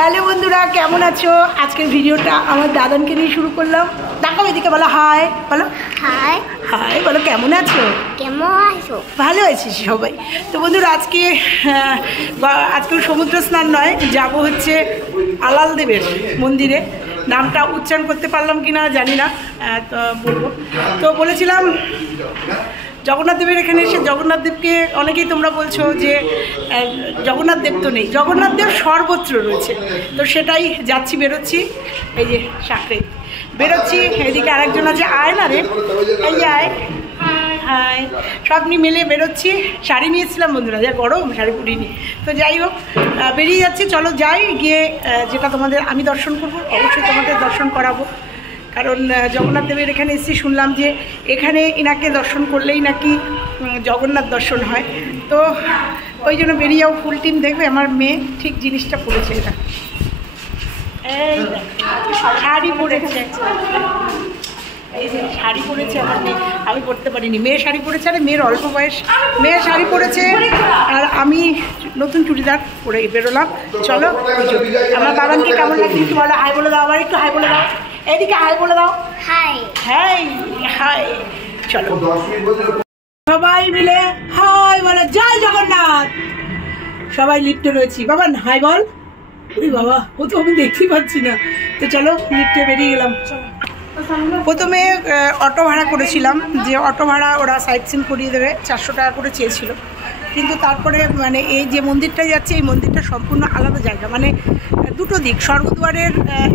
Hello বন্ধুরা, কেমন আছো? আজকের ভিডিওটা আমার দাদানকে নিয়ে শুরু করলাম। দেখো এদিকে বলো হাই, বলো হাই। হাই বলো, কেমন আছো? কেমন আছো? ভালো আছি সবাই। তো বন্ধুরা আজকে সমুদ্র স্নান নয়, যাব হচ্ছে আলাল দেবের মন্দিরে। নামটা উচ্চারণ করতে পারলাম কি না জানি না, তো বলবো। তো বলেছিলাম জগন্নাথ দেবের এখানে এসে জগন্নাথ দেবকে অনেকেই তোমরা বলছো যে জগন্নাথ দেব তো নেই, জগন্নাথ দেব সর্বত্র রয়েছে। তো সেটাই যাচ্ছি, বেরোচ্ছি। এই যে সাকরে বেরোচ্ছি, এদিকে আরেকজন আছে, আয় না রে, এই যে আয়। হ্যাঁ, সব নিয়ে মিলে বেরোচ্ছি। শাড়ি নিয়েছিলাম বন্ধুরা, যা গরম, শাড়ি পরিনি। তো যাই হোক, বেরিয়ে যাচ্ছি। চলো যাই, গিয়ে যেটা তোমাদের আমি দর্শন করবো, অবশ্যই তোমাদের দর্শন করাবো। কারণ জগন্নাথ দেবের এখানে এসেছি, শুনলাম যে এখানে এনাকে দর্শন করলেই নাকি জগন্নাথ দর্শন হয়। তো ওই জন্য বেরিয়ে যাও, ফুল টিম দেখবে। আমার মেয়ে ঠিক জিনিসটা পড়েছে, এটা এই শাড়ি পরেছে, এই যে শাড়ি পরেছে আমার মেয়ে, আমি পরতে পারিনি। মেয়ে শাড়ি পরেছে, আরে মেয়ের অল্প বয়স, মেয়ে শাড়ি পরেছে আর আমি নতুন চুড়িদার পরে বেরোলাম। চলো, আমার বাবানকে কেমন লাগছে একটু বলো, হাই বলে দাও, আবার একটু হাই বলে দাও, এদিকে হাই বলে দাও। High high high. চলো সবাই মিলে হাই বলে, জয় জগন্নাথ। সবাই লিফটে রয়েছি। বাবা হাই বল। ওরে বাবা, ও তো আমি দেখতেই পাচ্ছি না। তো চলো লিফটে বেরিয়ে গেলাম। প্রথমে অটো ভাড়া করেছিলাম, যে অটো ভাড়া ওরা সাইট সিন করিয়ে দেবে, 400 টাকা করে চেয়েছিল। কিন্তু তারপরে মানে এই যে মন্দিরটা যাচ্ছে, এই মন্দিরটা সম্পূর্ণ আলাদা জায়গা, মানে দুটো দিক। স্বর্গদ্বারের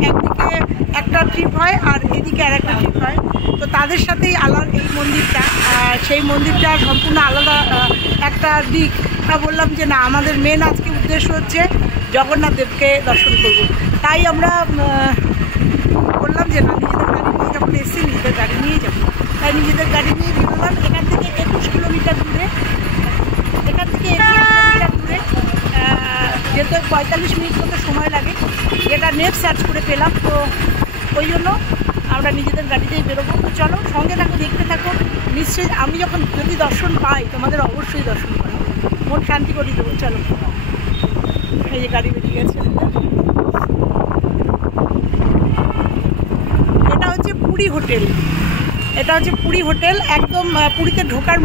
একদিকে একটা ট্রিপ হয় আর এদিকে আর একটা ট্রিপ হয়। তো তাদের সাথেই আলাদা এই মন্দিরটা, সেই মন্দিরটা সম্পূর্ণ আলাদা একটা দিক। তা বললাম যে না, আমাদের মেন আজকে উদ্দেশ্য হচ্ছে জগন্নাথ দেবকে দর্শন করব। তাই আমরা বললাম যে না, নিজেদের গাড়ি নিয়ে যখন এসেছি নিজেদের গাড়ি নিয়ে যাবো। তাই নিজেদের গাড়ি নিয়ে বেরোলাম। এখান থেকে 21 কিলোমিটার দূরে, এখান থেকে 21 কিলোমিটার দূরে যেতে 45 মিনিট মতো সময় লাগে, যেটা নেট সার্চ করে পেলাম। তো ওই জন্য আমরা নিজেদের গাড়িতেই বেরোবো। তো চলো সঙ্গে থাকো, দেখতে থাকো। নিশ্চয়ই আমি যখন যদি দর্শন পাই তোমাদের অবশ্যই দর্শন করাবো, মন শান্তি করে দেবো। চলো, এই যে গাড়ি বেরিয়ে গেছে। এটা হচ্ছে পুরী হোটেল, এটা হচ্ছে পুরী হোটেল। একদম পুরীতে ঢোকার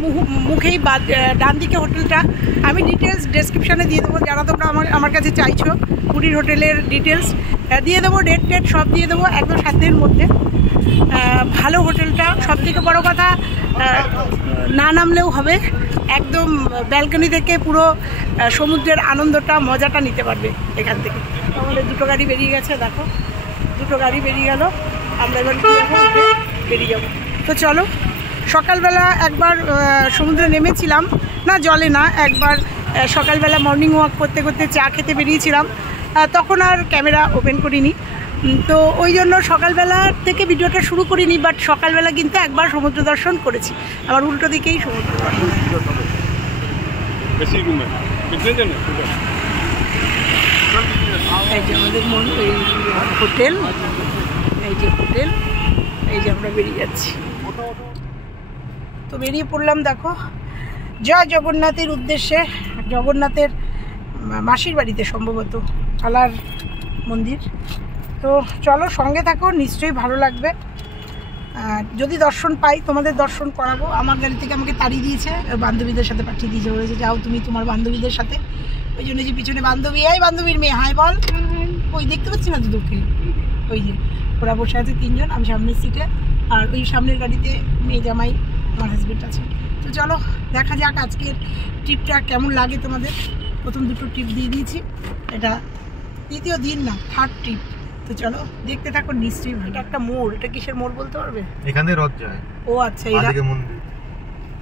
মুখেই ডান দিকে হোটেলটা। আমি ডিটেলস ডেসক্রিপশানে দিয়ে দেবো, যারা তোমরা আমার কাছে চাইছো পুরীর হোটেলের ডিটেলস দিয়ে দেবো, ডেট টেট সব দিয়ে দেবো একদম 7 দিনের মধ্যে। ভালো হোটেলটা। সবথেকে বড় কথা, না নামলেও হবে, একদম ব্যালকনি থেকে পুরো সমুদ্রের আনন্দটা, মজাটা নিতে পারবে এখান থেকে। আমাদের দুটো গাড়ি বেরিয়ে গেছে, দেখো দুটো গাড়ি বেরিয়ে গেল। আমরা এবার বেরিয়ে যাবো। তো চলো, সকালবেলা একবার সমুদ্রে নেমেছিলাম, না জলে না, একবার সকালবেলা মর্নিং ওয়াক করতে করতে চা খেতে বেরিয়েছিলাম, তখন আর ক্যামেরা ওপেন করিনি। তো ওই জন্য সকালবেলা থেকে ভিডিওটা শুরু করিনি। বাট সকালবেলা কিন্তু একবার সমুদ্র দর্শন করেছি, আমার উল্টো দিকেই সমুদ্র দর্শন। এই যে আমাদের হোটেল, এই যে হোটেল, এই যে আমরা বেরিয়ে যাচ্ছি। তো বেরিয়ে পড়লাম, দেখো জয় জগন্নাথের উদ্দেশ্যে, জগন্নাথের মাসির বাড়িতে সম্ভবত আলার মন্দির। তো চলো সঙ্গে থাকো, নিশ্চয়ই ভালো লাগবে। যদি দর্শন পাই তোমাদের দর্শন করাবো। আমার গাড়ি থেকে আমাকে তাড়িয়ে দিয়েছে, বান্ধবীদের সাথে পাঠিয়ে দিয়েছে, বলেছে যাও তুমি তোমার বান্ধবীদের সাথে। ওই জন্য যে পিছনে বান্ধবী, এই বান্ধবীর মেয়ে হাই বল। ওই দেখতে পাচ্ছি না তো দক্ষিণ, ওই যে ওরা বসে আছে 3 জন, আমি সামনের সিটে, আর ওই সামনের গাড়িতে মেয়ে জামাই আমার হাজব্যান্ড আছে। তো চলো দেখা যাক আজকের ট্রিপটা কেমন লাগে তোমাদের। প্রথম দুটো ট্রিপ দিয়ে দিয়েছি, এটা দ্বিতীয় দিন না, 3rd ট্রিপ। তো চলো দেখতে থাকো, নিশ্চয়ই ভালো। এটা একটা মোড়, এটা কিসের মোড় বলতে পারবে? এখানে রথ যায়। ও আচ্ছা, এদিকে মন্দির।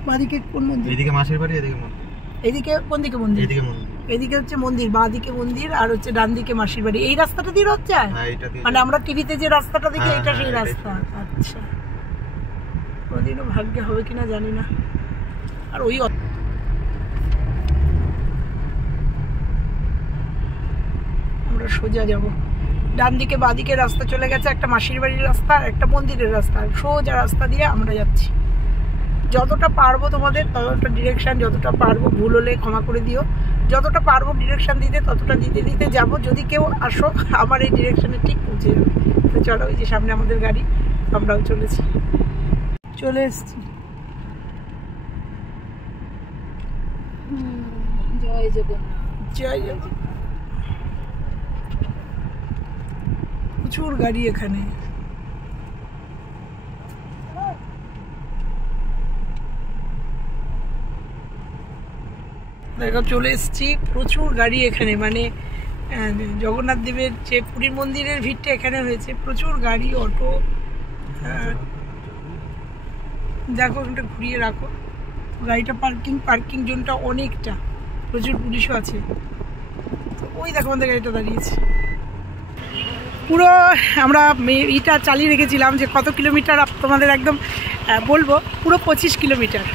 বাঁদিকে কোন মন্দির? এদিকে মাসির বাড়ি, এদিকে মন্দির। এদিকে কোন দিকে মন্দির? এদিকে মন্দির। এদিকে হচ্ছে মন্দির, বাঁদিকে মন্দির, আর হচ্ছে ডান দিকে মাসির বাড়ি। এই রাস্তাটা দিয়ে রথ যায়? হ্যাঁ, এটা দিয়ে। মানে আমরা টিভিতে যে রাস্তাটা দেখি এটা সেই হ্যাঁ, রাস্তা। আচ্ছা, কোনদিনও ভাগ্যে হবে কিনা জানি না। আর ওই আমরা সোজা যাব, ডান দিকে বাঁদিকে রাস্তা চলে গেছে, একটা মাসির বাড়ির রাস্তা আর একটা মন্দিরের রাস্তা, সোজা রাস্তা দিয়ে আমরা যাচ্ছি। যতটা পারবো তোমাদের ততটা ডিরেকশান, যতটা পারবো, ভুল হলে ক্ষমা করে দিও, যতটা পারবো ডিরেকশান দিতে ততটা দিতে দিতে যাবো। যদি কেউ আসো আমার এই ডিরেকশানে ঠিক পৌঁছে যাবে। তো চলো, ওই যে সামনে আমাদের গাড়ি, আমরাও চলে এসছি। জয় জগন্নাথ। জয় জগন্নাথ। প্রচুর গাড়ি এখানে। দেখো চলে এসছি, প্রচুর গাড়ি এখানে, মানে জগন্নাথ দেবের যে পুরীর মন্দিরের ভিড়টা এখানে হয়েছে, প্রচুর গাড়ি, অটো। দেখো ওটা ঘুরিয়ে রাখো গাড়িটা, পার্কিং জোনটা অনেকটা, প্রচুর পুলিশও আছে। তো ওই দেখো আমাদের গাড়িটা দাঁড়িয়েছে। পুরো আমরা এটা চালিয়ে রেখেছিলাম যে কত কিলোমিটার তোমাদের একদম বলবো, পুরো 25 কিলোমিটার।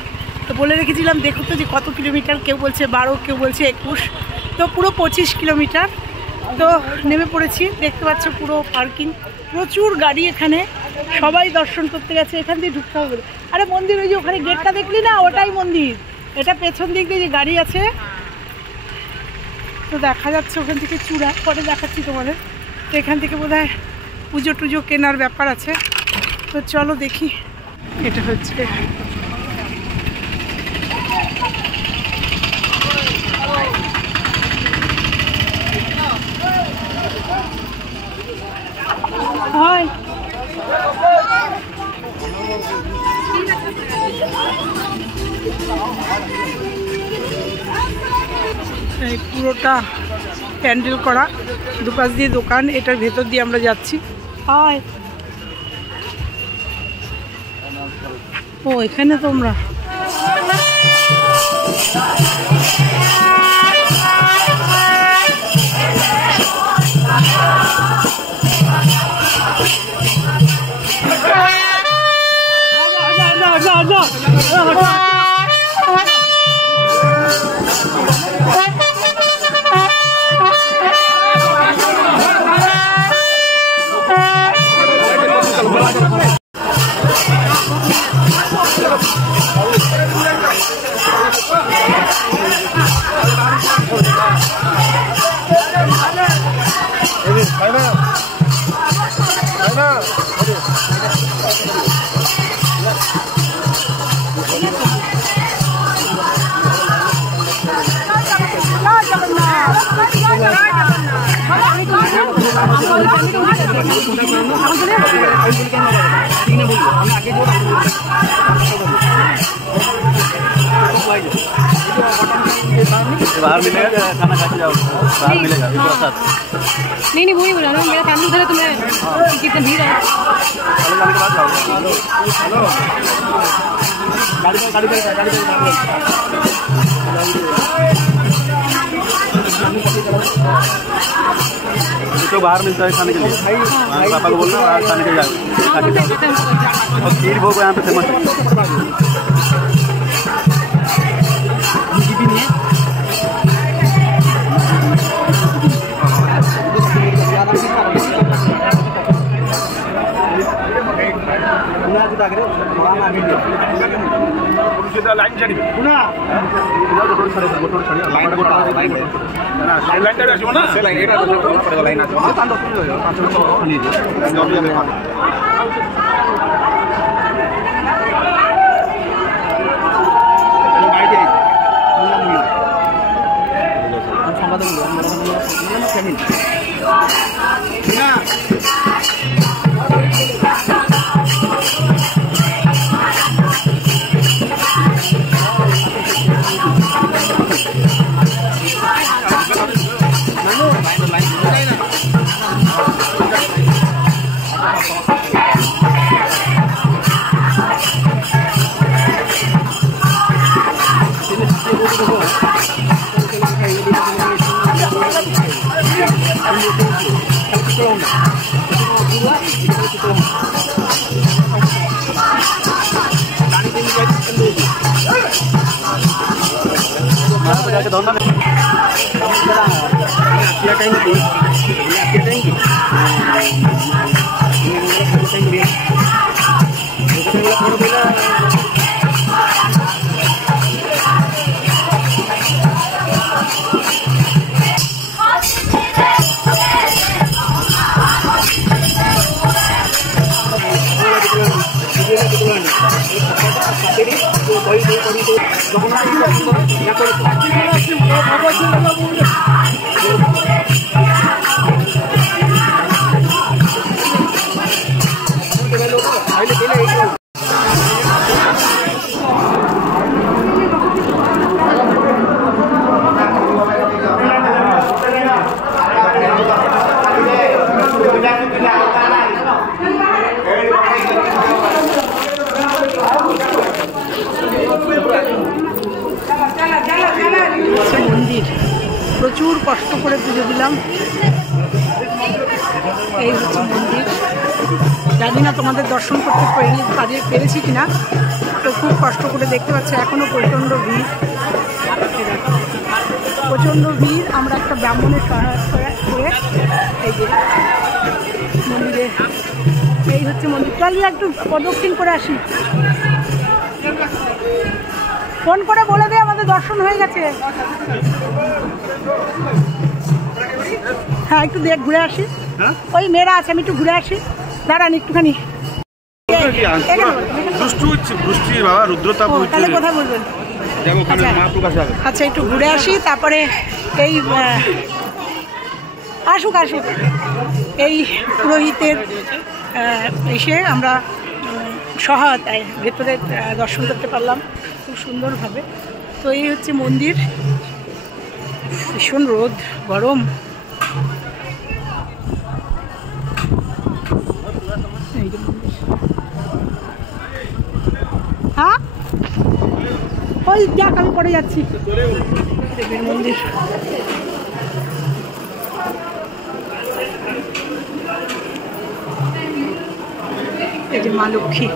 তো বলে রেখেছিলাম দেখো তো যে কত কিলোমিটার, কেউ বলছে 12, কেউ বলছে 21, তো পুরো 25 কিলোমিটার। তো নেমে পড়েছি, দেখতে পাচ্ছ পুরো পার্কিং, প্রচুর গাড়ি এখানে, সবাই দর্শন করতে গেছে। এখান দিয়ে ঢুকতে হবে। আরে মন্দির ওই যে ওখানে গেটটা দেখলি না, ওটাই মন্দির। এটা পেছন দিক দিয়ে যে গাড়ি আছে, তো দেখা যাচ্ছে ওখান থেকে চূড়া, পরে দেখাচ্ছি তোমাদের। তো এখান থেকে বোধহয় পুজো টুজো কেনার ব্যাপার আছে। তো চলো দেখি। এটা হচ্ছে হয় এই পুরোটা প্যান্ডেল করা, দুপাশ দিয়ে দোকান, এটার ভেতর দিয়ে আমরা যাচ্ছি। হাই, ও এখানে তোমরা बाहर मिलेगा, खाना खा के जाओ, बाहर मिलेगा प्रसाद। नहीं वही बोला ना, मेरा फैमिली उधर है, तो मैं कितना भीड़ है। गाड़ी के बाद जाओ। गाड़ी तो बाहर मिलता है खाने के लिए। पापा को बोलना बाहर खाने के लिए और खीर भोग यहाँ पे फेमस है। लाइन छाड़ी ना लाइन छाड़ी आसो ना से लाइन एटा तो लाइन आसो तांडो सुनियो 5 मिनिट जल्दी जल्दी आइडिया हम संवाद में ना মন্দির প্রচুর কষ্ট করে পুজো দিলাম। এই হচ্ছে মন্দির। জানি না তোমাদের দর্শন করতে পেরেছি কিনা, তো খুব কষ্ট করে দেখতে পাচ্ছি এখনো প্রচণ্ড ভিড়, প্রচণ্ড ভিড়। আমরা একটা ব্রাহ্মণের সহায়তা করে এই যে মন্দিরে, এই হচ্ছে মন্দির। চলিয়ে একটু প্রদক্ষিণ করে আসি, ফোন করে বলে দে আমাদের দর্শন হয়ে গেছে। হ্যাঁ একটু দেখ ঘুরে আসি, ওই মেয়েরা আছে, আমি একটু ঘুরে আসি, দাঁড়ান একটুখানি। বৃষ্টি বাবা রুদ্রতাপ হচ্ছে, তাহলে কোথায় বলবেন? আচ্ছা একটু ঘুরে আসি, তারপরে এই আসুক আসুক এই পুরোহিতের এসে আমরা সহায়তায় ভেতরে দর্শন করতে পারলাম খুব সুন্দরভাবে। তো এই হচ্ছে মন্দির, ভীষণ রোদ গরম। হ্যাঁ ওই যাক, আমি পড়ে যাচ্ছি। দেবীর মন্দির, এই যে মা লক্ষ্মী।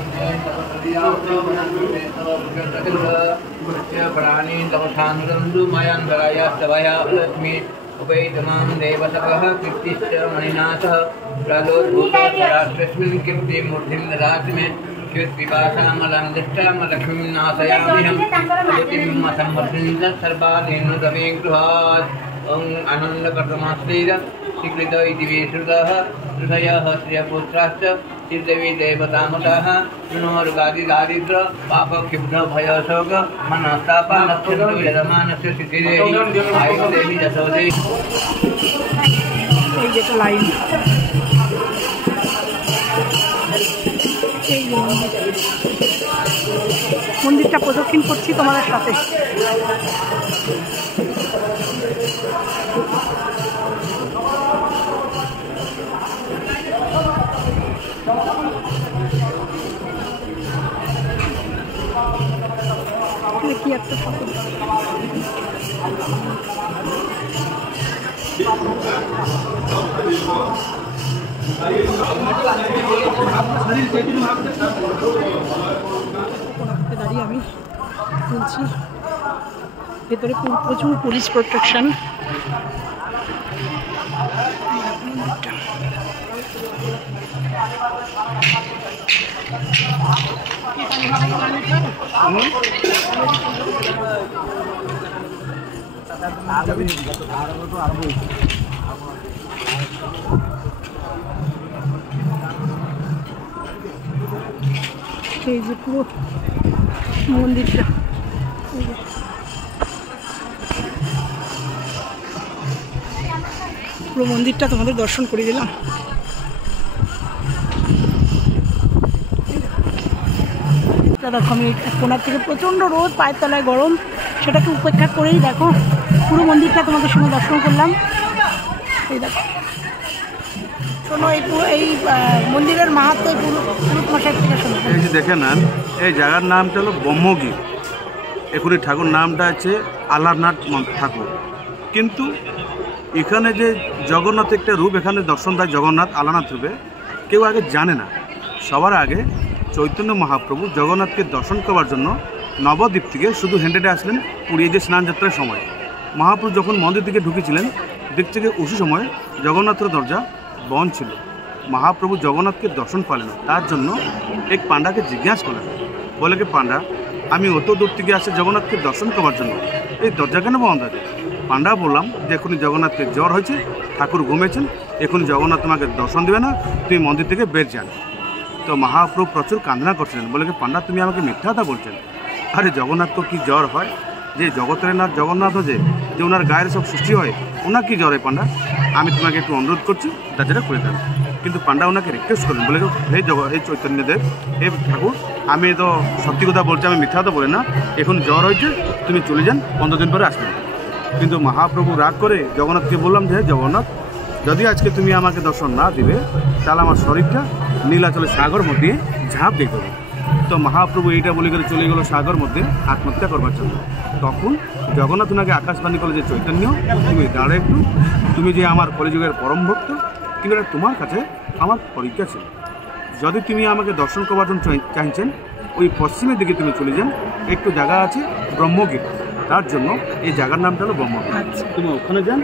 उपैतमां देवतपः कीर्तिश्च मणिनाथः प्रादोद्भूतस्मिन् कीर्ति मूर्तिं ददाति मे श्वेतपिपासामलं दृष्टामलक्ष्मीं नाशयाम्यहं समृद्धिं सर्वाधीनुतमे गृहात्। ॐ आनन्दकर्तमास्तेज स्वीकृत इति विश्रुतः हृदयः श्रियपुत्राश्च श्रीदेवी देवतामतः ऋणोर्गादिदारिद्र पापक्षिब्धभयशोक मनस्तापानक्षन्तु यजमानस्य सिद्धिदेहि आयुर्देहि यशोदेहि। এই যেটা লাইন, এই মন্দিরটা প্রদক্ষিণ করছি তোমাদের সাথে। কি একটা ঠাকুর, দাঁড়িয়ে আমি তুলছি। ভেতরে প্রচুর পুলিশ প্রোটেকশন। এই যে পুরো মন্দিরটা, পুরো মন্দিরটা তোমাদের দর্শন করে দিলাম। দেখো আমি কোনার থেকে প্রচণ্ড রোদ, পায়ের তলায় গরম, সেটাকে উপেক্ষা করেই দেখো পুরো মন্দিরটা তোমাদের সঙ্গে দর্শন করলাম। এই দেখো শোনো, এই মন্দিরের মাহাত্ম্য পুরুষ মশাই থেকে শোনো। এই যে দেখে নেন, এই জায়গার নামটা হলো ব্রহ্মগির। এখনই ঠাকুর নামটা আছে আলারনাথ ঠাকুর। কিন্তু এখানে যে জগন্নাথ একটা রূপ এখানে দর্শন দেয়, জগন্নাথ আলারনাথ রূপে, কেউ আগে জানে না। সবার আগে চৈতন্য মহাপ্রভু জগন্নাথকে দর্শন করার জন্য নবদ্বীপ থেকে শুধু হেঁটে আসলেন পুরী যে স্নান যাত্রার সময়। মহাপ্রভু যখন মন্দির দিকে ঢুকেছিলেন, দিক থেকে উঁচু সময় জগন্নাথের দরজা বন্ধ ছিল। মহাপ্রভু জগন্নাথকে দর্শন পালেন, তার জন্য এক পান্ডাকে জিজ্ঞাসা করলেন, বলে কি পান্ডা, আমি অত দূর থেকে আসি জগন্নাথকে দর্শন করার জন্য, এই দরজা কেন বন্ধ আছে? পান্ডা বললাম যে এখনই জগন্নাথকে জ্বর হয়েছে, ঠাকুর ঘুমেছেন, এখনই জগন্নাথ তোমাকে দর্শন দেবে না, তুমি মন্দির থেকে বের যান। তো মহাপ্রভু প্রচুর কান্দনা করছিলেন, বলে কি পান্ডা তুমি আমাকে মিথ্যা কথা বলছেন, আরে জগন্নাথ তো কি জ্বর হয়, যে জগতের নাথ জগন্নাথ যে যে ওনার গায়ের সব সৃষ্টি হয়, ওনার কি জ্বর হয় পান্ডা? আমি তোমাকে একটু অনুরোধ করছি তাছাড়া করে দেন। কিন্তু পান্ডা ওনাকে রিকোয়েস্ট করলেন, বলে হে চৈতন্যদেব, হে ঠাকুর, আমি তো সত্যি কথা বলছি, আমি মিথ্যা কথা বলি না, এখন জ্বর হয়েছে, তুমি চলে যান, 15 দিন পরে আসবেন। কিন্তু মহাপ্রভু রাগ করে জগন্নাথকে বললাম যে হে জগন্নাথ, যদি আজকে তুমি আমাকে দর্শন না দিবে তাহলে আমার শরীরটা নীলাচলের সাগর মধ্যে ঝাঁপ দিয়ে দেবে। তো মহাপ্রভু এইটা বলে করে চলে গেল সাগর মধ্যে আত্মহত্যা করবার জন্য। তখন জগন্নাথ ওনাকে আকাশবাণী করলো যে চৈতন্য, তুমি দাঁড়ে একটু, তুমি যে আমার কলিযুগের পরম ভক্ত, কিন্তু তোমার কাছে আমার পরীক্ষা ছিল, যদি তুমি আমাকে দর্শন করবার জন্য চাইছেন ওই পশ্চিমের দিকে তুমি চলে যান, একটু জায়গা আছে ব্রহ্মগিরি, তার জন্য এই জায়গার নামটা হলো ব্রহ্মগিরি। তুমি ওখানে যান,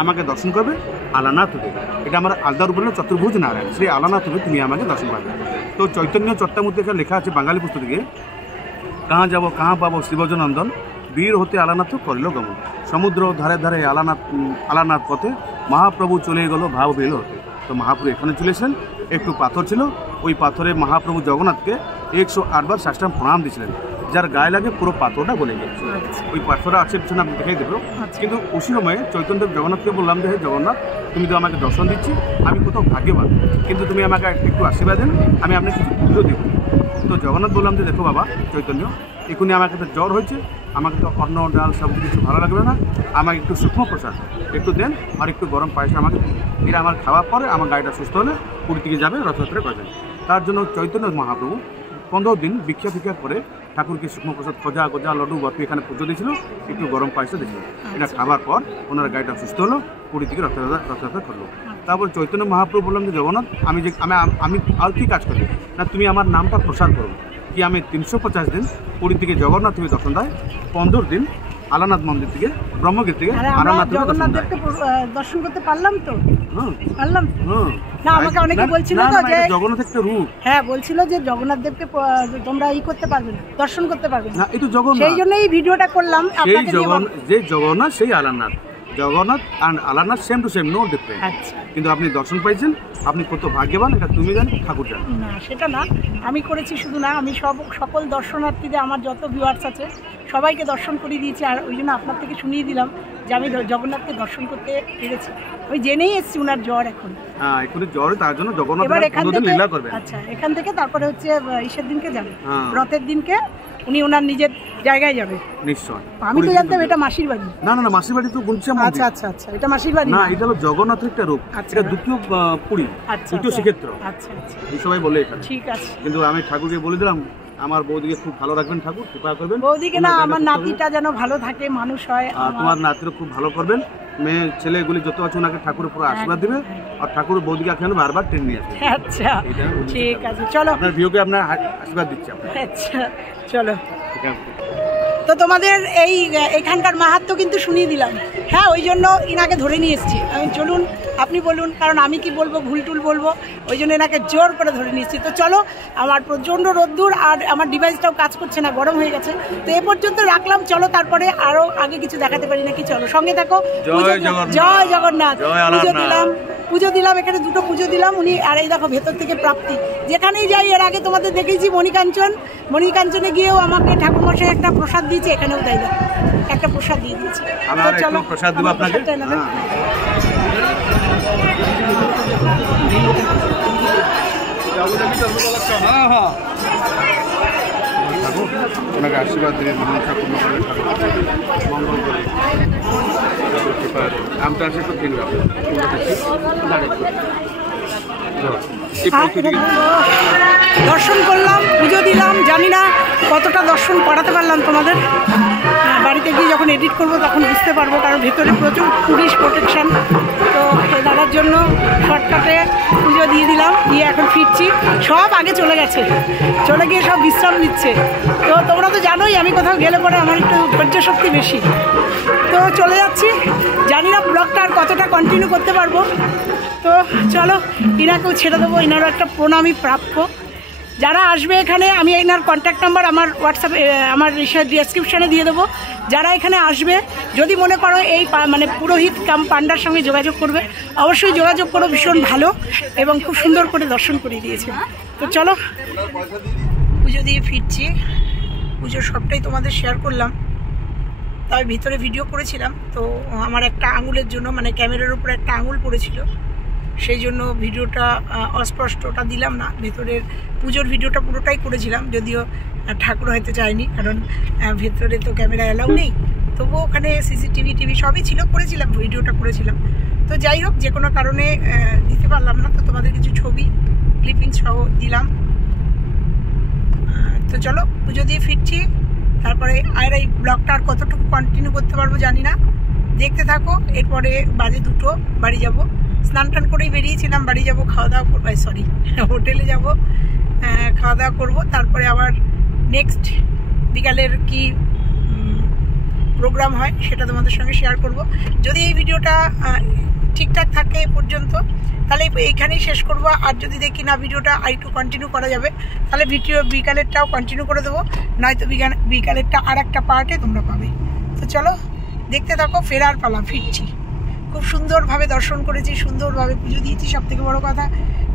আমাকে দর্শন করবে আলানাথ হবে, এটা আমার আলদার উপরে চতুর্ভুজ নারায়ণ, সেই আলানাথ হবে, তুমি আমাকে দর্শন পাবে। তো চৈতন্য চট্টামূর্তি এখানে লেখা আছে বাঙালি পুস্তকে, কাহা যাব কাহা পাবো শিবজনন্দন, বীর হতে আলানাথ করিল গমন, সমুদ্র ধারে ধারে আলানাথ পথে মহাপ্রভু চলে গেল ভাব বেল হতে। তো মহাপ্রভু এখানে চলেছেন, একটু পাথর ছিল, ওই পাথরে মহাপ্রভু জগন্নাথকে 108 বার সাষ্টাঙ্গ প্রণাম দিয়েছিলেন, যার গায়ে লাগে পুরো পাথরটা গলে গেছে। ওই পাথরটা আছে পিছনে আমি দেখাই দেবো। কিন্তু ওই সময় চৈতন্যদেব জগন্নাথকে বললাম যে হে জগন্নাথ, তুমি তো আমাকে দর্শন দিচ্ছি, আমি কোথাও ভাগ্যবান, কিন্তু তুমি আমাকে একটু আশীর্বাদ দেন, আমি আপনাকে কিছু পুজো দেবো। তো জগন্নাথ বললাম যে দেখো বাবা চৈতন্য, এখনই আমাকে তো জ্বর হয়েছে, আমাকে তো অন্ন ডাল সব কিছু ভালো লাগবে না, আমাকে একটু সূক্ষ্ম প্রসাদ একটু দেন, আর একটু গরম পায়েসটা আমাকে দিন, এরা আমার খাওয়ার পরে আমার গাড়িটা সুস্থ হলে পুরী থেকে যাবে, রথযাত্রা করবেন। তার জন্য চৈতন্য মহাপ্রভু 15 দিন ভিক্ষা ফিক্ষা করে ঠাকুরকে সূক্ষ্ম প্রসাদ খোঁজা গোজা লডু বরফি এখানে পুজো দিয়েছিল, একটু গরম পায়েসটা দিয়েছিল। এটা খাবার পর ওনার গাড়িটা সুস্থ হলো, পুরী থেকে রথযাত্রা করলো। তারপর চৈতন্য মহাপ্রভু বললাম যে জগন্নাথ, আমি আর কি কাজ করি না, তুমি আমার নামটা প্রসার করো, কি আমি 350 দিন পুরী থেকে জগন্নাথ তুমি দর্শন দেয়, 15 দিন আলানাথ মন্দির থেকে ব্রহ্মগিরি থেকে আলানাথ দর্শন করতে পারলাম তো, পারলাম না। আমাকে অনেকে বলছিল তো যে জগন্নাথ একটা রূপ, হ্যাঁ বলছিল যে জগন্নাথ দেবকে তোমরা করতে পারবে না, দর্শন করতে পারবে না, এই তো জগন্নাথ, সেই জন্য এই ভিডিওটা করলাম। যে জগন্নাথ সেই Alarnath, Jagannath and Alarnath same to same, no difference. কিন্তু আপনি দর্শন পাইছেন, আপনি কত ভাগ্যবান, এটা তুমি জানেন, ঠাকুর জানেন না। সেটা না, আমি করেছি শুধু না, আমি সকল দর্শনার্থীদের, আমার যত ভিউয়ার্স আছে সবাইকে দর্শন করিয়ে দিয়েছি। আর ওই জন্য আপনার থেকে শুনিয়ে দিলাম যে আমি জগন্নাথকে দর্শন করতে পেরেছি, ওই জেনেই এসেছি উনার জ্বর এখন। হ্যাঁ এখন জ্বর, তার জন্য জগন্নাথ লীলা করবেন। আচ্ছা, এখান থেকে তারপরে হচ্ছে ঈশের দিনকে যাবে, রথের দিনকে উনি ওনার নিজের জায়গায় যাবে। নিশ্চয়, আমি তো জানতাম এটা মাসির বাড়ি। না না না, মাসির বাড়ি তো গুনছে। আচ্ছা আচ্ছা আচ্ছা, এটা মাসির বাড়ি না, এটা হলো জগন্নাথের একটা রূপ, এটা দ্বিতীয় পুরী, দ্বিতীয় শ্রীক্ষেত্র। আচ্ছা আচ্ছা, এই সবাই বলে এখানে। ঠিক আছে, কিন্তু আমি ঠাকুরকে বলে দিলাম আমার বৌদিকে খুব ভালো রাখবেন, ঠাকুর কৃপা করবেন। বৌদিকে না, আমার নাতিটা যেন ভালো থাকে, মানুষ হয়। তোমার নাতিরও খুব ভালো করবেন, মেয়ে ছেলেগুলি যত আছে ওনাকে ঠাকুরের পুরো আশীর্বাদ দিবে, আর ঠাকুর বৌদিকে এখানে বারবার টেনে নিয়ে আসবে। আচ্ছা ঠিক আছে, চলো আপনার ভিউকে আপনার আশীর্বাদ দিচ্ছি। আচ্ছা চলো, ঠিক আছে। তো তোমাদের এইখানকার মাহাত্ম্য কিন্তু শুনিয়ে দিলাম। হ্যাঁ, ওই জন্য ইনাকে ধরে নিয়ে এসেছি আমি, চলুন আপনি বলুন, কারণ আমি কি বলবো, ভুল টুল বলবো, ওই জন্য এনাকে জোর করে ধরে নিয়ে এসেছি। তো চলো, আমার প্রচণ্ড রোদ্দুর আর আমার ডিভাইসটাও কাজ করছে না, গরম হয়ে গেছে, তো এ পর্যন্ত রাখলাম। চলো তারপরে আরও আগে কিছু দেখাতে পারি নাকি, চলো সঙ্গে থাকো। জয় জগন্নাথ। পুজো দিলাম, এখানে দুটো পুজো দিলাম উনি, আর এই দেখো ভেতর থেকে প্রাপ্তি, যেখানেই যাই এর আগে তোমাদের দেখেছি মণিকাঞ্চনে গিয়েও আমাকে ঠাকুরমশাই একটা প্রসাদ দিয়েছে, এখানেও তাই দেখো একটা প্রসাদ দিয়ে দিয়েছে। চলো প্রসাদ দেবো আপনাকে। ওনাকে আশীর্বাদ দিলে ঠাকুর মঙ্গল করে আমটা আসে তো দিন দর্শন করলাম, পুজো দিলাম, জানি না কতটা দর্শন করাতে পারলাম তোমাদের। বাড়িতে গিয়ে যখন এডিট করব তখন বুঝতে পারবো, কারণ ভেতরে প্রচুর পুলিশ প্রোটেকশন। তো দাদার জন্য শর্টকাটে পুজো দিয়ে দিলাম, দিয়ে এখন ফিরছি। সব আগে চলে গেছে, চলে গিয়ে সব বিশ্রাম নিচ্ছে। তো তোমরা তো জানোই আমি কোথাও গেলে পরে আমার একটু ধৈর্য শক্তি বেশি, তো চলে যাচ্ছি। জানি না ব্লগটা আর কতটা কন্টিনিউ করতে পারবো। তো চলো, ইনাকেও ছেড়ে দেবো, ইনারও একটা প্রণামী প্রাপ্য। যারা আসবে এখানে, আমি এনার কন্ট্যাক্ট নাম্বার আমার হোয়াটসঅ্যাপে আমার ডেসক্রিপশানে দিয়ে দেবো। যারা এখানে আসবে, যদি মনে করো এই মানে পুরোহিত কাম পান্ডার সঙ্গে যোগাযোগ করবে, অবশ্যই যোগাযোগ করো, ভীষণ ভালো এবং খুব সুন্দর করে দর্শন করিয়ে দিয়েছে। তো চলো, পুজো দিয়ে ফিরছি। পুজোর সবটাই তোমাদের শেয়ার করলাম। তবে ভিতরে ভিডিও করেছিলাম, তো আমার একটা আঙুলের জন্য মানে ক্যামেরার উপর একটা আঙুল পড়েছিল, সেই জন্য ভিডিওটা অস্পষ্টটা দিলাম না। ভেতরের পুজোর ভিডিওটা পুরোটাই করেছিলাম, যদিও ঠাকুর হয়তো চায়নি, কারণ ভেতরে তো ক্যামেরা অ্যালাউ নেই। তবুও ওখানে সিসিটিভি টিভি সবই ছিল, করেছিলাম, ভিডিওটা করেছিলাম। তো যাই হোক, যে কোনো কারণে দিতে পারলাম না, তো তোমাদের কিছু ছবি ক্লিপিং সহ দিলাম। তো চলো পুজো দিয়ে ফিরছি, তারপরে আর এই ব্লগটা আর কতটুকু কন্টিনিউ করতে পারবো জানি না, দেখতে থাকো। এরপরে বাজে 2টো, বাড়ি যাব। স্নান টান করেই বেরিয়েছিলাম, বাড়ি যাব, খাওয়া দাওয়া করবো, সরি হোটেলে যাব, খাওয়া দাওয়া করবো। তারপরে আবার নেক্সট বিকালের কি প্রোগ্রাম হয় সেটা তোমাদের সঙ্গে শেয়ার করব। যদি এই ভিডিওটা ঠিকঠাক থাকে এ পর্যন্ত, তাহলে এইখানেই শেষ করব। আর যদি দেখি না ভিডিওটা আর একটু কন্টিনিউ করা যাবে, তাহলে ভিডিও বিকালেরটাও কন্টিনিউ করে দেবো, নয়তো বিকালেরটা আর একটা পার্টে তোমরা পাবে। তো চলো দেখতে থাকো, ফেরার পালা, ফিরছি। খুব সুন্দরভাবে দর্শন করেছি, সুন্দরভাবে পুজো দিয়েছি। সব থেকে বড়ো কথা,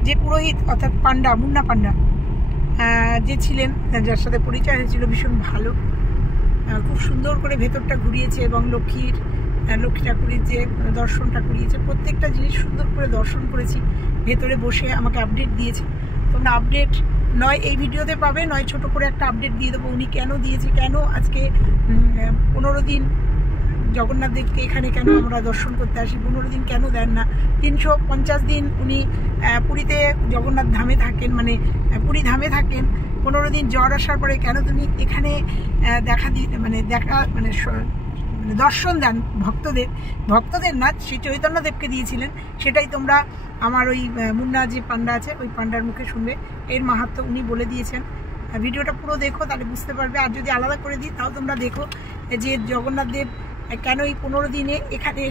যে পুরোহিত অর্থাৎ পান্ডা, মুন্না পান্ডা যে ছিলেন, যার সাথে পরিচয় হয়েছিল, ভীষণ ভালো, খুব সুন্দর করে ভেতরটা ঘুরিয়েছে এবং লক্ষ্মী ঠাকুরের যে দর্শনটা করিয়েছে, প্রত্যেকটা জিনিস সুন্দর করে দর্শন করেছি। ভেতরে বসে আমাকে আপডেট দিয়েছে। তোমরা আপডেট নয় এই ভিডিওতে পাবে, নয় ছোট করে একটা আপডেট দিয়ে দেবো উনি কেন দিয়েছে, কেন আজকে 15 দিন জগন্নাথ দেবকে এখানে কেন আমরা দর্শন করতে আসি, 15 দিন কেন দেন না। 350 দিন উনি পুরীতে জগন্নাথ ধামে থাকেন, মানে পুরী ধামে থাকেন। 15 দিন জ্বর আসার পরে কেন তুমি এখানে দর্শন দেন ভক্তদের না, শ্রী চৈতন্যদেবকে দিয়েছিলেন। সেটাই তোমরা আমার ওই মুন্না যে পান্ডা আছে, ওই পান্ডার মুখে শুনবে। এর মাহাত্ম্য উনি বলে দিয়েছেন। ভিডিওটা পুরো দেখো, তাহলে বুঝতে পারবে। আর যদি আলাদা করে দিই তাও তোমরা দেখো যে জগন্নাথ দেব কেন এই 15 দিনে এখানে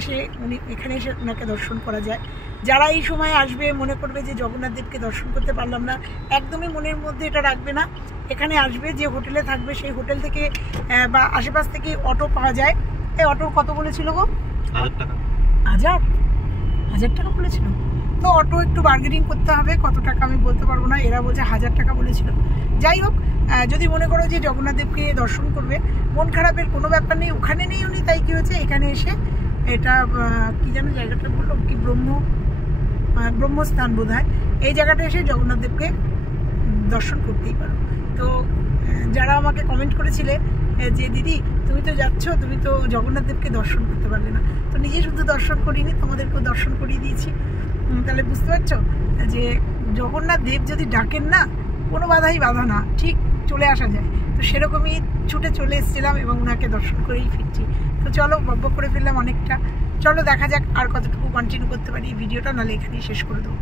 এসে ওনাকে দর্শন করা যায়। যারা এই সময় আসবে মনে করবে যে জগন্নাথ দেবকে দর্শন করতে পারলাম না, একদমই মনের মধ্যে এটা রাখবে না। এখানে আসবে, যে হোটেলে থাকবে সেই হোটেল থেকে বা আশেপাশ থেকে অটো পাওয়া যায়। এই অটোর কত বলেছিল গো? 1000 টাকা। 1000 টাকা বলেছিল। তো অটো একটু বার্গেনিং করতে হবে, কত টাকা আমি বলতে পারবো না, এরা বলছে 1000 টাকা বলেছিল। যাই হোক, যদি মনে করো যে জগন্নাথ দেবকে দর্শন করবে, মন খারাপের কোনো ব্যাপার নেই। ওখানে নেই উনি, তাই কি হয়েছে, এখানে এসে এটা কি যেন জায়গাটা বললো, কি ব্রহ্মস্থান বোধ হয়, এই জায়গাটা এসে জগন্নাথ দেবকে দর্শন করতেই পারো। তো যারা আমাকে কমেন্ট করেছিলে যে দিদি তুমি তো যাচ্ছ, তুমি তো জগন্নাথ দেবকে দর্শন করতে পারলে না, তো নিজে শুধু দর্শন করিনি, তোমাদেরকেও দর্শন করিয়ে দিয়েছি। তাহলে বুঝতে পারছো যে জগন্নাথ দেব যদি ডাকেন না, কোনো বাধা না, ঠিক চলে আসা যায়। তো সেরকমই ছুটে চলে এসেছিলাম এবং ওনাকে দর্শন করেই ফিরছি। তো চলো, বব্ব করে ফেললাম অনেকটা। চলো দেখা যাক আর কতটুকু কন্টিনিউ করতে পারি ভিডিওটা, নাহলে এখানেই শেষ করে দেবো।